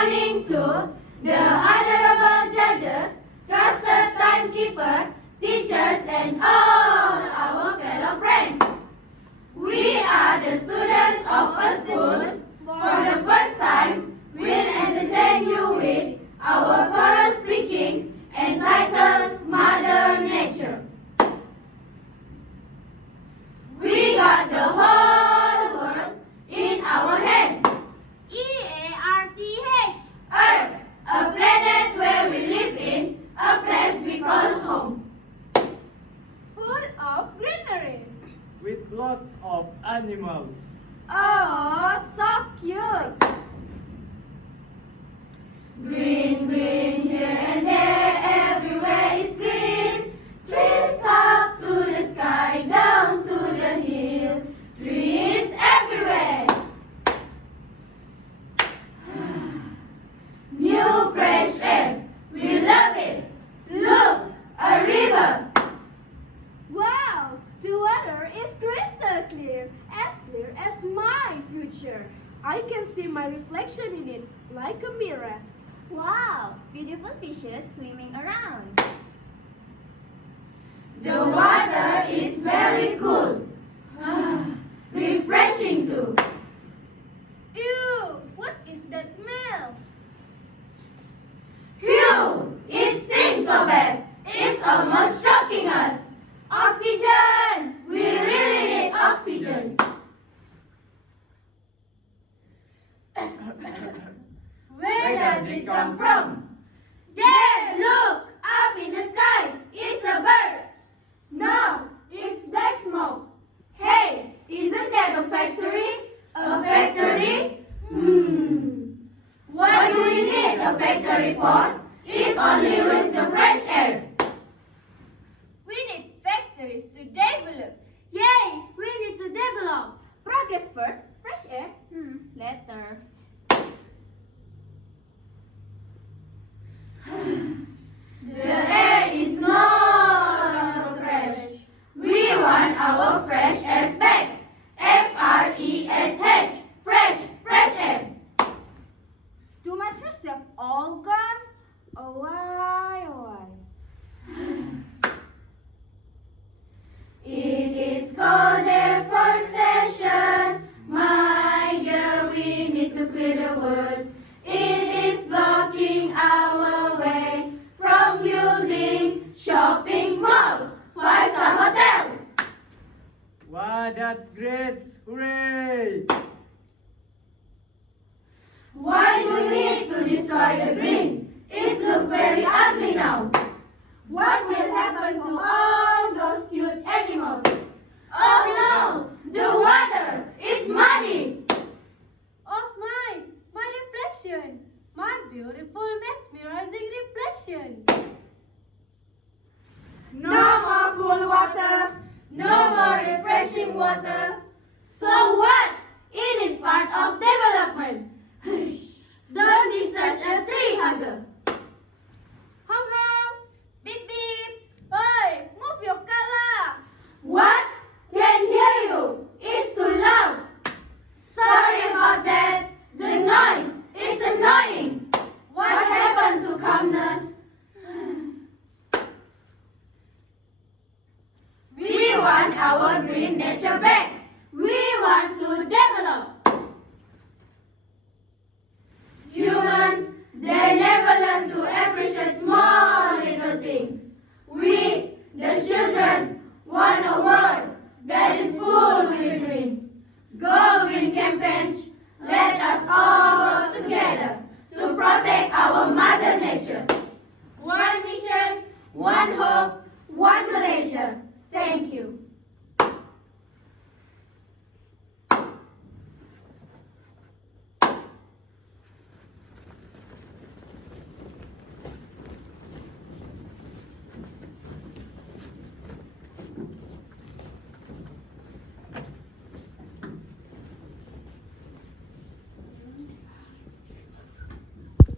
morning to the honorable judges, trusted timekeeper, teachers, and all our fellow friends. We are the students of a school. For the first time, we'll entertain you with our choral speaking entitled Mother Nature. We got the whole world in our hands. EARTH. Earth, a planet where we live in, a place we call home. Full of greeneries. with lots of animals. Oh, so cute. Green, green, here and there, everywhere is green. Trees up to the sky, down to the hill. Trees everywhere. New fresh air, we love it. Look, a river. Wow, the water is crystal clear as my future. I can see my reflection in it like a mirror. Wow, beautiful fishes swimming around. The water is very cool. Refreshing too. Ew, what is that smell? Phew! It stinks so bad. It's almost choking us. Oxygen! We really need oxygen. Where does it come from? There, look! Up in the sky! It's a bird! No, it's black smoke. Hey, isn't that a factory? A factory? What do we need a factory for? It only ruins the fresh air. We need factories to develop. Yay, we need to develop. Progress first, fresh air, later. The air is no longer fresh. We want our fresh air back. Fresh, fresh, fresh air. Do my trees have all gone? Oh why, oh why? It is called deforestation. My girl, we need to clear the woods. It is blocking our way from building shopping malls, five-star hotels. Wow, that's great! Hooray! Why do we need to destroy the green? It looks very ugly now. What will happen to all those cute animals? Oh no! The water! It's muddy! Oh my reflection. My beautiful mesmerizing reflection. No more cool water! No more refreshing water! So what? It is part of development. Don't be such a tree hugger. Hum hum, beep beep. Hey, move your color. What? Can't hear you. It's too loud. Sorry about that. The noise. It's annoying. What happened to calmness? We want our green nature back.